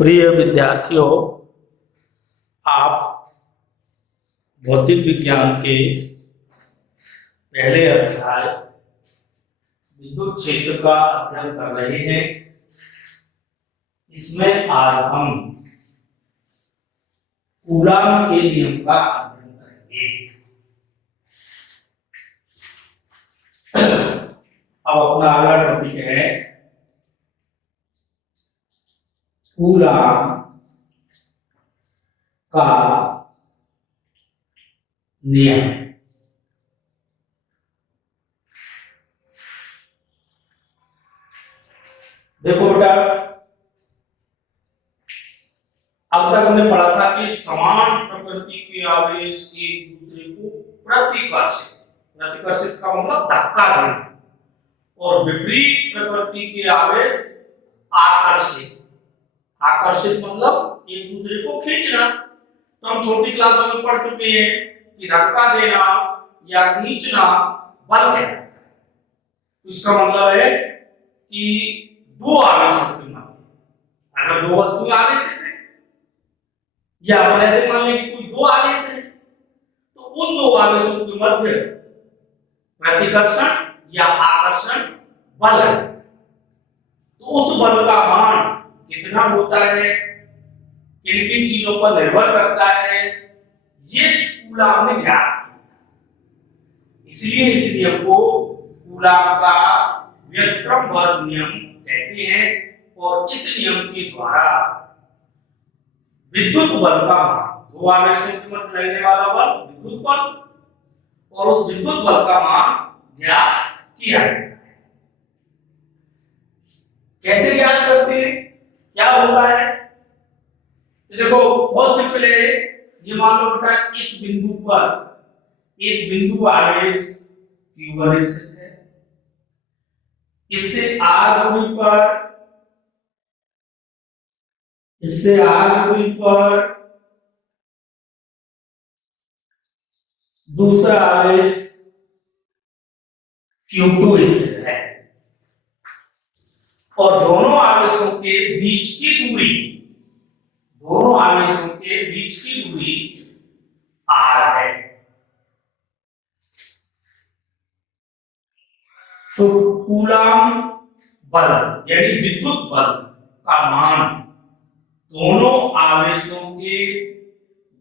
प्रिय विद्यार्थियों, आप भौतिक विज्ञान के पहले अध्याय विद्युत क्षेत्र का अध्ययन कर रहे हैं। इसमें आज हम कूलॉम के नियम का अध्ययन करेंगे। अब अपना अगला टॉपिक है कूलॉम का नियम। देखो बेटा, अब तक हमने पढ़ा था कि समान प्रकृति के आवेश एक दूसरे को प्रतिकर्षित का मतलब धक्का देना, और विपरीत प्रकृति के आवेश आकर्षित मतलब एक दूसरे को खींचना। तो हम छोटी क्लासों में पढ़ चुके हैं कि धक्का देना या खींचना बल है। इसका मतलब है कि दो आवेशों के मध्य, अगर दो वस्तुएं आवेशित हैं या अपन ऐसे मान लें कि कोई दो आवेश है, तो उन दो आवेशों के मध्य प्रतिकर्षण या आकर्षण बल है। तो उस बल का मान कितना होता है, किन किन चीजों पर निर्भर करता है, ये कूलॉम ने ध्यान दिया। इसलिए इस नियम को कूलॉम का व्युत्क्रम वर्ग नियम कहते हैं, और इस नियम के द्वारा विद्युत बल का मान, दो आवेशों के मध्य लगने वाला बल विद्युत बल, और उस विद्युत बल का मान ज्ञात किया जाता है। कैसे ज्ञात करते हैं, क्या होता है? तो देखो, बहुत सिंपल है। ये मान लो बेटा, इस बिंदु पर एक बिंदु आवेश Q1 स्थित है, इससे R दूरी पर दूसरा आवेश Q2 स्थित है, और दोनों आवेशों के बीच की दूरी R है। तो कूलॉम बल यानी विद्युत बल का मान दोनों आवेशों के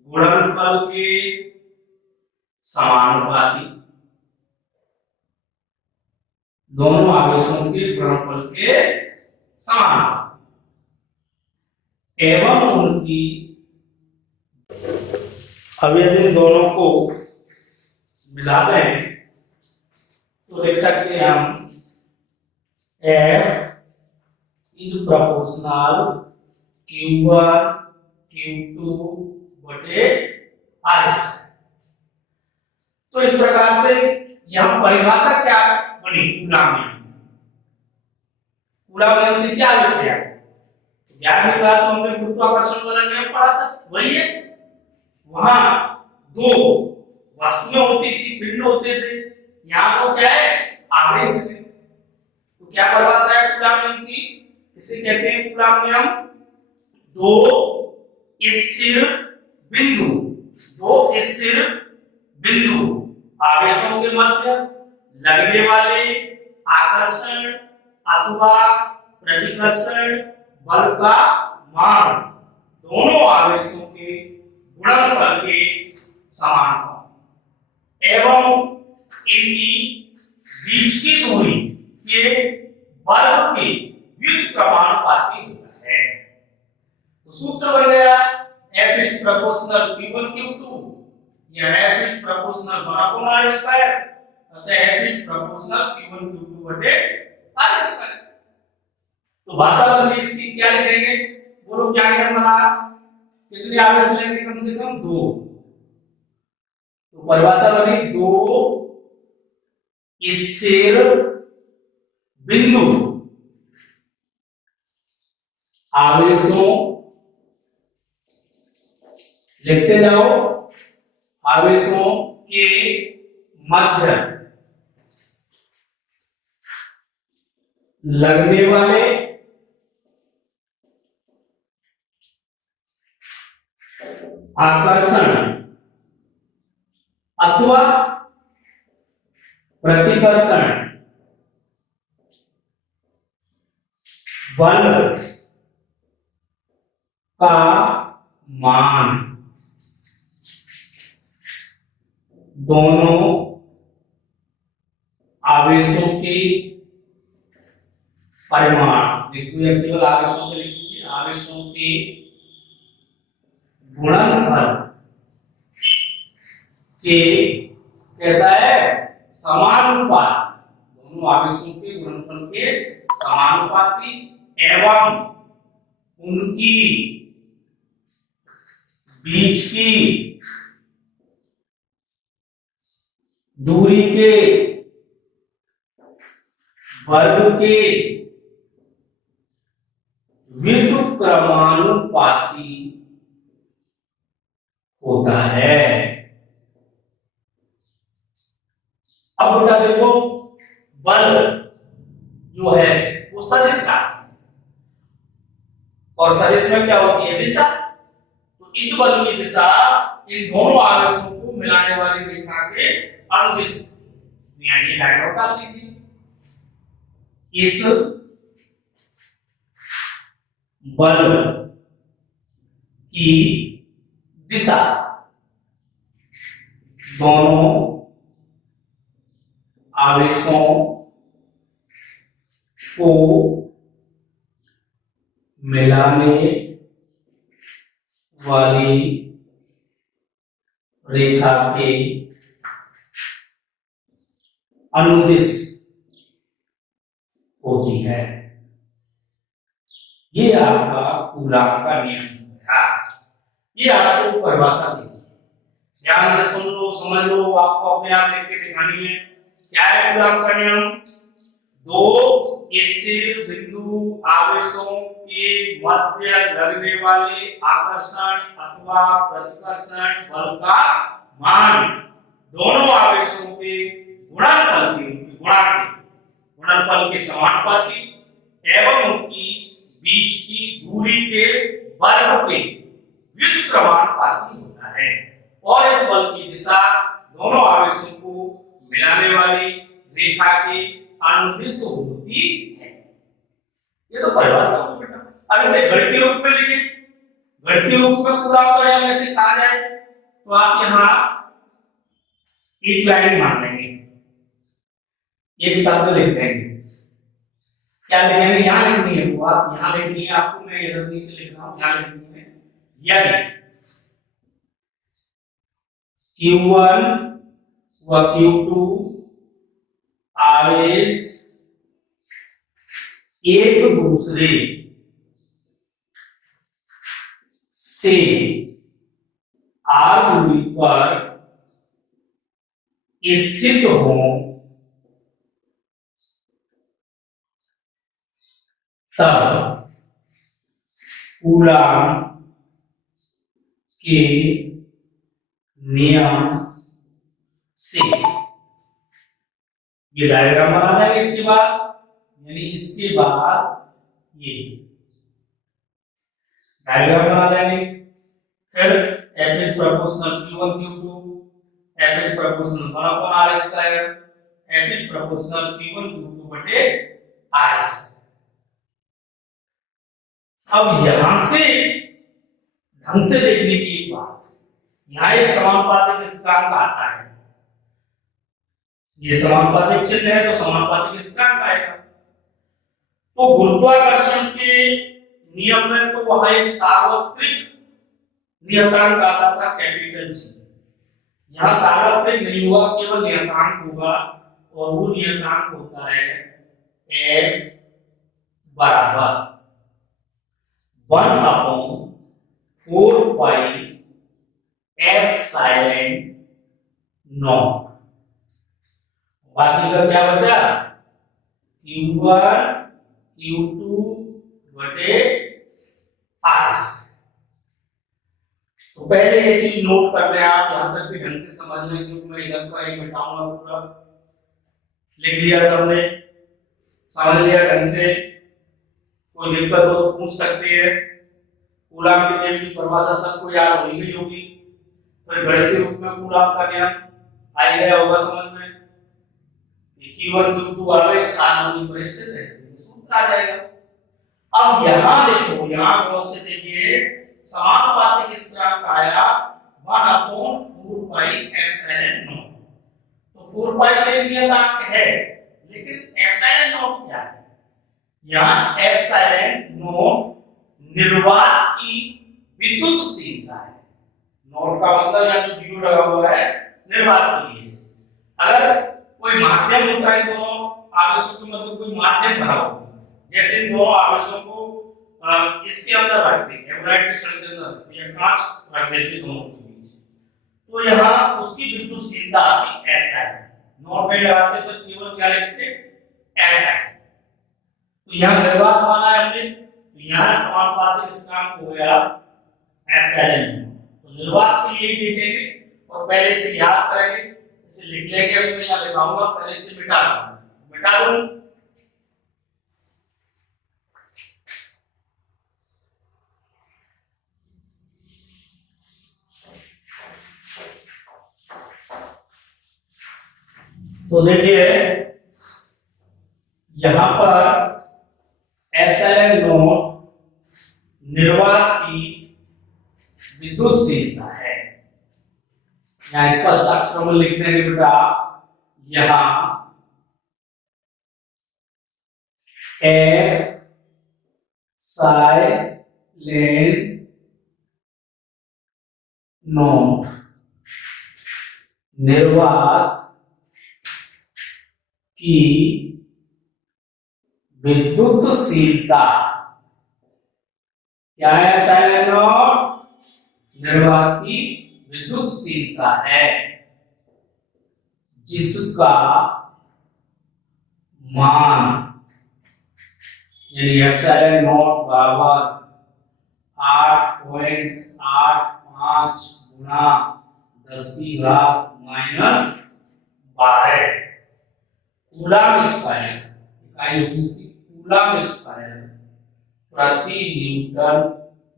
गुणनफल के समानुपाती, एवं उनकी, अब यदि दोनों को मिला दें तो देख सकते हैं हम F is proportional Q1 Q2 बटे R। तो इस प्रकार से यहां परिभाषा क्या बनी कूलॉम नियम से क्या लिखा गया? 11वीं क्लास में हमने गुरुत्वाकर्षण वाला नियम पढ़ा था, वही है। वहां दो वस्तुएं होती थी, पिंड होते थे, यहाँ तो क्या है, आवेश है। तो क्या परिभाषा है कूलॉम नियम की? इसे कहते हैं कूलॉम नियम दो स्थिर बिंदु आवेशों के मध्य लगने वाले आकर्षण अथवा प्रतिकर्षण बल का मान दोनों आवेशों के गुणनफल के समान एवं इनकी बीच की दूरी के वर्ग के व्युत्क्रमानुपाती होता है। तो सूत्र बन गया F is proportional Q1 Q2, या F इज प्रोपोर्शनल 1/r², अतः F is proportional Q1 Q2 बटे r²। तो भाषा बन गई इसकी, क्या लिखेंगे? बोलो क्या नियम बना? कितने आवेश लेंगे? कम से कम दो। तो परिभाषा बनी दो स्थिर बिंदु आवेशों, लिखते जाओ, आवेशों के मध्य लगने वाले आकर्षण अथवा प्रतिकर्षण बल का मान दोनों आवेशों के परिमाण लिखिए, केवल आवेशों के लिखिए, आवेशों के गुणनफल के कैसा है समानुपाती, दोनों आवेशों के गुणनफल के समानुपाती एवं उनकी बीच की दूरी के वर्ग के व्युत्क्रमानुपाती होता है। अब बेटा देखो, बल जो है वो सदिश राशि और सदिश में क्या होती है दिशा, तो इस बल की दिशा इन दोनों आवेशों को मिलाने वाली रेखा के अनुदिश, यानी डायग्राम डाल लीजिए। इस बल की दिशा दोनों आवेशों को मिलाने वाली रेखा के अनुदिश होती है। ये आपका कूलॉम का नियम है। ये आपको परिभाषा दी, ध्यान से सुन लो, समझ लो, आपको अपने आप लिख के दिखानी है। क्या है कूलॉम का नियम? दो स्थिर बिंदु आवेशों के मध्य लगने वाले आकर्षण अथवा प्रतिकर्षण बल का मान दोनों आवेशों के गुणनफल के समानुपाती एवं उनकी बीच की दूरी के वर्ग के व्युत्क्रमानुपाती होता है, और इस बल की दिशा दोनों आवेशों को मिलाने वाली रेखा के अनुदिश होती है। ये तो परिभाषा हो बेटा। अब इसे गणितीय रूप में लिखें। गणितीय रूप में पूरा परिणाम ऐसे कहा जाए तो आप यहाँ एक लाइन मान लेंगे, एक शब्द लिख देंगे। क्या लिखेंगे? यहाँ लिखनी है वो, आप यहाँ लिखनी है, आपको मैं इधर नीचे लिख रहा हूँ, यहाँ लिखनी है यदि Q1 व Q2 आवेश एक दूसरे से r दूरी पर स्थित हो तब कूलॉम के नियम से, ये डायग्राम बना देंगे इसके बाद, यानी इसके बाद ये डायग्राम बना देंगे। फिर F is proportional Q1 Q2, F is proportional 1 upon R square, F is proportional Q1 Q2 बटे R स्क्वायर। अब यहां से ढंग से देखने की एक बात, यहाँ एक समानुपातिक स्थिरांक आता है, ये समानुपातिक चिन्ह है तो समानुपातिक स्थिरांक आएगा। तो गुरुत्वाकर्षण के नियम में तो वहां एक सार्वत्रिक नियतांक आता था कैपिटल जी, यहाँ सार्वत्रिक नहीं हुआ, केवल नियतांक होगा, और वो नियतांक होता है F बराबर 1 अपॉन 4 पाई एप्सिलॉन नॉट। बाकी का क्या बचा? Q1 Q2 बटे R। तो पहले ये चीज नोट कर लें आप, यहां तक भी ढंग से समझ लें, क्योंकि मैं इधर का ही मिटाऊंगा पूरा। लिख लिया सबने? समझ लिया ढंग से? कोई दिक्कत हो तो पूछ सकते हैं। कूलम के नियम की परिभाषा सबको याद हो गई होगी। फिर गणितीय रूप में कूलम का नियम आ गया होगा समझ में कि Q1 Q2 ऑलवेज हार्मोनी पर स्थित है, तो सूत्र आ जाएगा। अब यहाँ देखो, यहाँ कौन से देखिए समानुपातिक स्थिरांक आया 1/4 पाई एप्सिलॉन नॉट। तो 4 पाई के लिए नियतांक है, लेकिन एप्सिलॉन नॉट क्या है? यहाँ एप्सिलॉन नॉट निर्वात की विद्युतशीलता है। नॉट का मतलब यहाँ जो जीरो लगा हुआ है निर्वात के लिए। अगर कोई माध्यम होता है, दोनों आवेशों के मध्य कोई माध्यम भरा होता है, जैसे दोनों आवेशों को इसके अंदर रखते हैं, एवराइट के छड़ के अंदर या कांच रख देते हैं दोनों के बीच, तो यहाँ उसकी विद्युतशीलता आती एप्सिलॉन। नॉट में लगाते तो केवल क्या लिखते एप्सिलॉन। तो यहाँ निर्वात माना है हमने, तो यहाँ समानुपातिक स्थिरांक हो गया एप्सिलॉन। तो निर्वात के लिए ही देखेंगे और पहले से याद करेंगे, इसे लिख लेंगे। अभी मैं यहाँ लिखाऊंगा, पहले से मिटा दूं। तो देखिए यहां पर एप्सिलॉन नॉट निर्वात की विद्युतशीलता है। यहाँ स्पष्ट अक्षरों में लिख देंगे बेटा, यहां एप्सिलॉन नॉट निर्वात की विद्युतशीलता क्या है? एप्सिलॉन नॉट निर्वात की विद्युतशीलता है, जिसका मान यानी एप्सिलॉन नॉट बराबर 8.85 गुना 10⁻⁻12 कूलम स्क्वायर, इकाई होगी इसकी कूलम स्क्वायर प्रति न्यूटन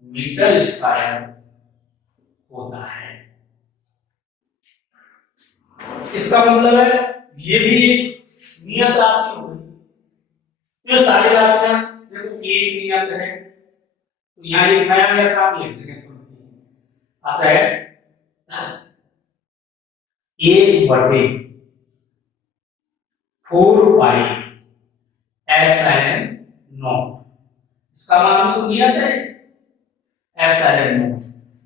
मीटर स्क्वायर होता है। इसका मतलब है ये भी एक नियत राशि हो गई। ये सारी राशियां देखो एक नियत है, तो यहाँ एक नया नियतांक लिख देंगे। अतः 1/4 पाई एप्सिलॉन नॉट, इसका मान तो नियत है एप्सिलॉन नॉट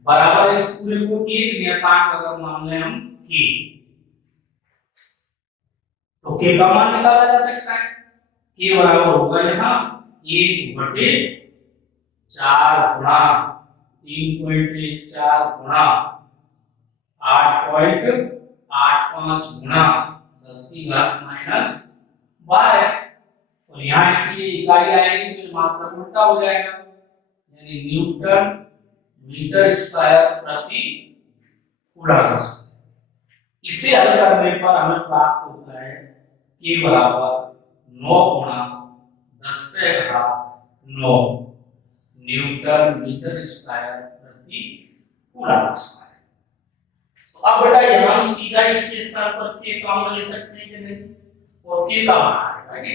बराबर इस पूरे को एक नियतांक अगर मान लें हम k, तो k का मान निकाला जा सकता है। k बराबर होगा यहाँ 1/4 गुणा 3.14 गुणा 8.85 गुणा 10⁻⁻12। और यहाँ इसकी इकाई आएगी तो मात्रा उल्टा हो जाएगा, यानी न्यूटन मीटर स्क्वायर प्रति कूलम। इसे हल करने पर हमें प्राप्त होता है k बराबर 9 गुणा 10⁻9 न्यूटन मीटर स्क्वायर प्रति कूलम। अब बेटा यहाँ सीधा इसके स्थान पर k का मान ले सकते हैं कि नहीं, और k का मान आएगा,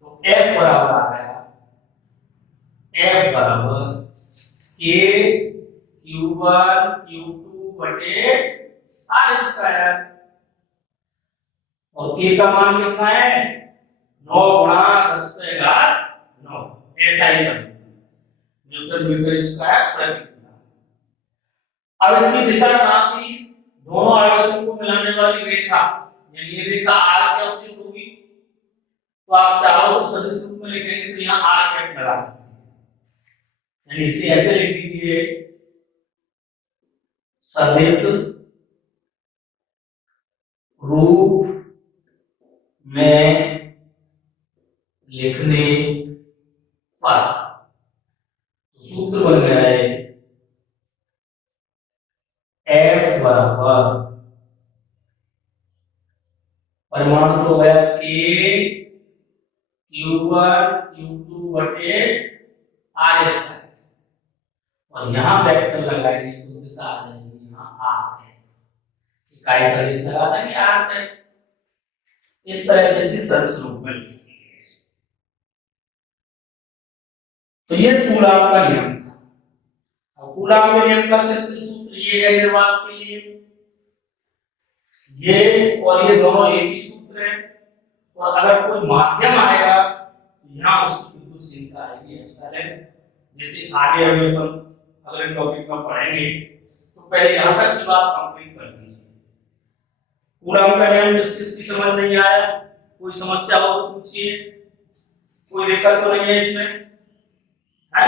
तो F बराबर आ गया F बराबर k Q1 Q2 बटे R स्क्वायर, और k का मान कितना है 9 गुणा 10⁻9, ऐसा ही न्यूटन मीटर स्क्वायर प्रति। अब इसकी दिशा कहां थी? दोनों आवेशों को मिलाने वाली रेखा, यानी ये रेखा r क्या होगी होगी, तो आप चाहो तो सदिश रूप में लिखेंगे तो यहाँ r कैप लगा सकते हैं, यानी इसे ऐसे लिख दीजिए सदिश रूप में लिखने पर तो सूत्र बन गया है F बराबर परिमाण तो है k Q1 Q2 बटे R स्क्वायर, और यहाँ वेक्टर लगाएंगे तो दिशा आ जाएगी यहाँ आर है, इकाई सदिश लगा देंगे आर है। इस तरह से इसी सदिश रूप में लिख सकते हैं। तो ये कूलॉम का नियम था। अब कूलॉम के नियम का सूत्र ये है निर्वात के लिए, ये और ये दोनों एक ही सूत्र है। और अगर कोई माध्यम आएगा यहाँ उसकी विद्युतशीलता आएगी एप्सिलॉन, जिसे आगे अभी अपन अगले टॉपिक में पढ़ेंगे। तो पहले यहाँ तक की बात कंप्लीट कर दीजिए। कूलॉम का नियम किस किस की समझ नहीं आया, कोई समस्या हो तो पूछिए, कोई दिक्कत तो नहीं है इसमें, है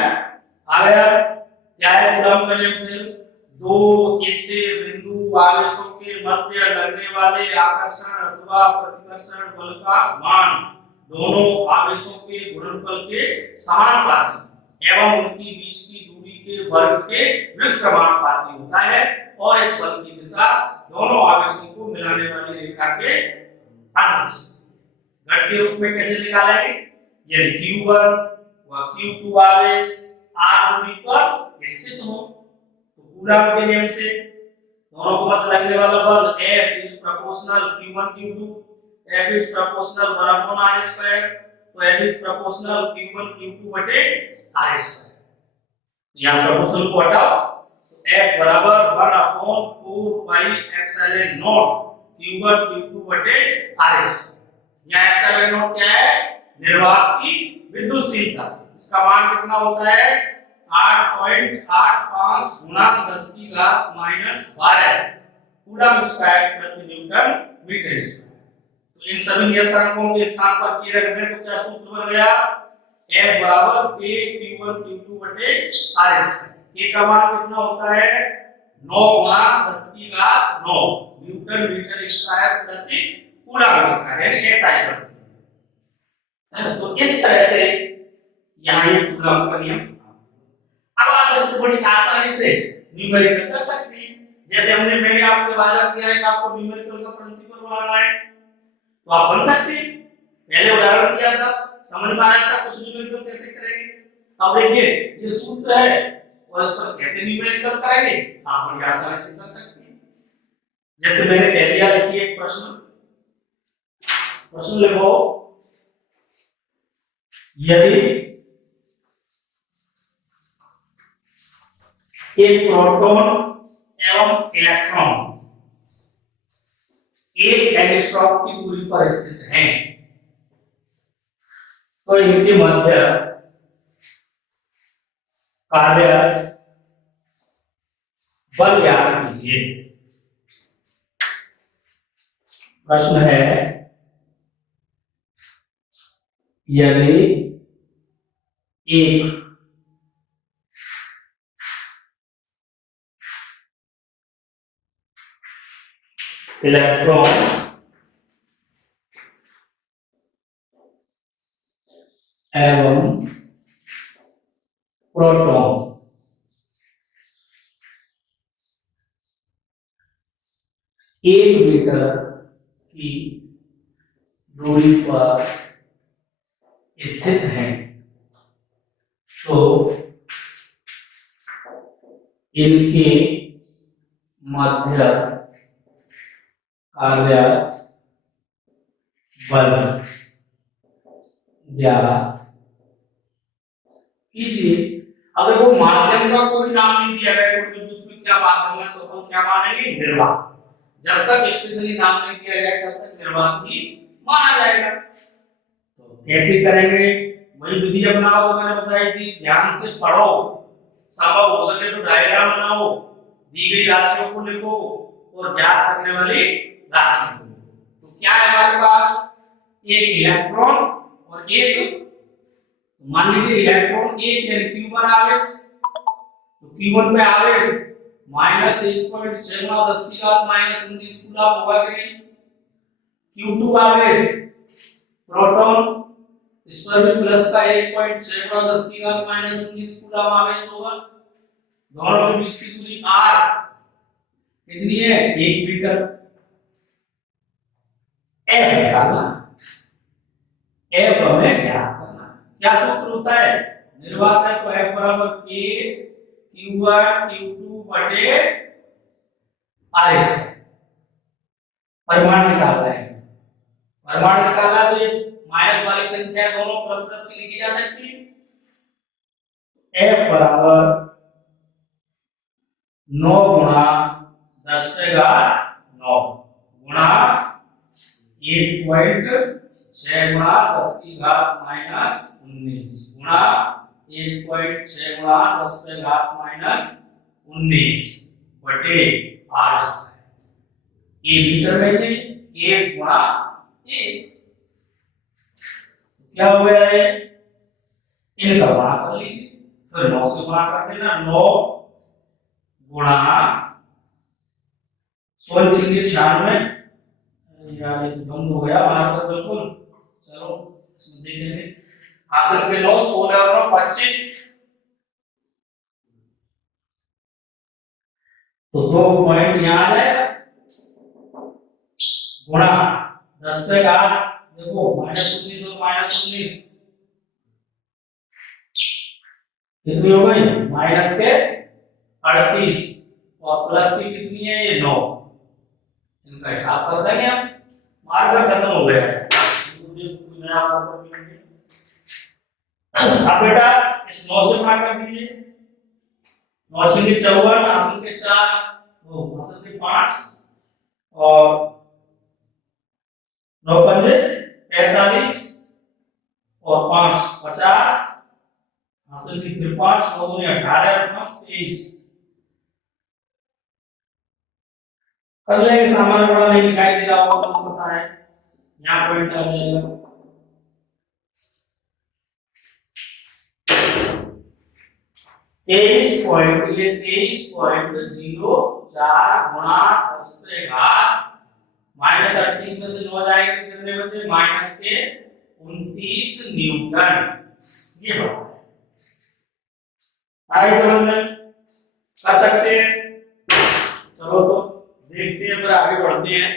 आ गया। क्या है कूलॉम का नियम? फिर दो स्थिर बिंदु आवेशों के मध्य लगने वाले आकर्षण अथवा प्रतिकर्षण बल का मान दोनों आवेशों के गुणनफल के समानुपाती एवं उनकी बीच की दूरी के वर्ग के व्युत्क्रमानुपाती होता है, और इस बल की दिशा दोनों आवेशों को मिलाने वाली रेखा के अनुदिश घट के रूप में कैसे निकालेंगे? यदि Q1 व Q2 आवेश r दूरी पर स्थित हो तो कूलॉम के नियम से दोनों को मध्य लगने वाला बल F is proportional Q1 Q2, F is proportional 1/r², तो F is proportional Q1 Q2 बटे r²। यहाँ प्रोपोर्शनल को हटाओ तो F बराबर 1/4 pi epsilon not Q1 Q2 बटे r²। यहाँ एप्सिलॉन नॉट क्या है? निर्वात की विद्युतशीलता। इसका मान कितना होता है? 8.85 गुणा 10⁻⁻12 कूलॉम स्क्वायर प्रति न्यूटन मीटर स्क्वायर। तो इन सभी नियतांकों के स्थान पर k रख दें तो क्या सूत्र बन गया? F बराबर k Q1 Q2 बटे r²। k का मान कितना होता है? 9 गुणा 10⁻9 न्यूटन मीटर स्क्वायर प्रति कूलॉम स्क्वायर, यानी SI प्रति। तो इस तरह से यहाँ ये कूलॉम का नियम। अब आप इससे बड़ी आसानी से न्यूमेरिकल कर सकते हैं। जैसे मैंने आपसे वादा किया है कि आपको न्यूमेरिकल का प्रिंसिपल बनाना है, तो आप बन सकते हैं। पहले उदाहरण किया था, समझ में आया था कुछ न्यूमेरिकल कैसे करेंगे। अब देखिए ये सूत्र है और इस पर कैसे न्यूमेरिकल करेंगे आप बड़ी आसानी से कर सकते हैं। जैसे मैंने कह दिया, लिखिए एक प्रश्न लिखो, यदि एक प्रोटॉन एवं इलेक्ट्रॉन एक एंगस्ट्रॉम की दूरी पर स्थित हैं, तो इनके मध्य कार्य बल ज्ञात कीजिए। प्रश्न है, यदि एक इलेक्ट्रॉन एवं प्रोटॉन एक मीटर की दूरी पर स्थित हैं, तो इनके मध्य कार्य बल ज्ञात कीजिए। अब देखो माध्यम का कोई नाम नहीं दिया गया, क्योंकि बीच में क्या माध्यम है तो हम क्या मानेंगे? निर्वात। जब तक स्पेशली नाम नहीं दिया जाए तब तक निर्वात ही माना जाएगा। तो कैसे करेंगे? वही विधि अपनाओ तो मैंने बताई थी, ध्यान से पढ़ो, संभव हो सके तो डायग्राम बनाओ, दी गई राशियों को लिखो और ज्ञात करने वाली राशि को। तो क्या है हमारे पास? एक इलेक्ट्रॉन और एक, मान लीजिए इलेक्ट्रॉन एक यानी Q1 आवेश, तो Q1 पे आवेश -1.6×10⁻⁻19 कूलॉम होगा कि नहीं? Q2 आवेश प्रोटॉन, इस पर भी प्लस का 1.6×10⁻⁻19 कूलॉम आवेश होगा। दोनों के बीच की दूरी r कितनी है? 1 मीटर। F निकालना, F हमें ज्ञात करना। क्या सूत्र होता है? निर्वात है तो F बराबर K Q1 Q2 बटे R स्क्वायर। परिमाण निकालना है। परिमाण निकालना तो ये माइनस वाली संख्या दोनों प्लस प्लस की लिखी जा सकती है। F बराबर 9 गुणा 10 पे घात 9 गुणा 1.6 गुणा 10 की घात माइनस 19 गुणा 1.6 गुणा 10 पे घात माइनस 19 बटे R स्क्वायर। ये मीटर में है 1 गुणा 1। क्या हो गया है? इनका गुणा कर लीजिए, फिर 9 से गुणा कर देना। 9 गुणा 16 96 यार ये बंद हो गया मार्कर बिल्कुल। चलो इसमें देख लेंगे। हासिल के 9 16 और 25 तो 2 पॉइंट यहाँ आ जाएगा गुणा 10 पे घात देखो -19 और -19 कितनी हो गई? माइनस के 38 और प्लस की कितनी है? ये 9। इनका हिसाब कर देंगे हम। मार्कर खत्म हो गया है। नया मार्कर मिलेंगे। अब बेटा इस 9 से गुणा कर दीजिए। 9 छीके 54 हासिल के 4 वो हासिल के 5 और 9 पंजे 45 और 5 50 हासिल की फिर 5 9 दूनी 18 और 5 23 कर लेंगे। सामान्य बड़ा नहीं दिखाई दे रहा होगा तो पता है यहाँ पॉइंट आ जाएगा। तेईस पॉइंट ये 23.04 गुणा 10 पे घात -38 में से 9 जाएंगे तो कितने बचे? माइनस के 29 न्यूटन। ये बड़ा है। आगे समझ में कर सकते हैं। चलो तो देखते हैं, फिर आगे बढ़ते हैं।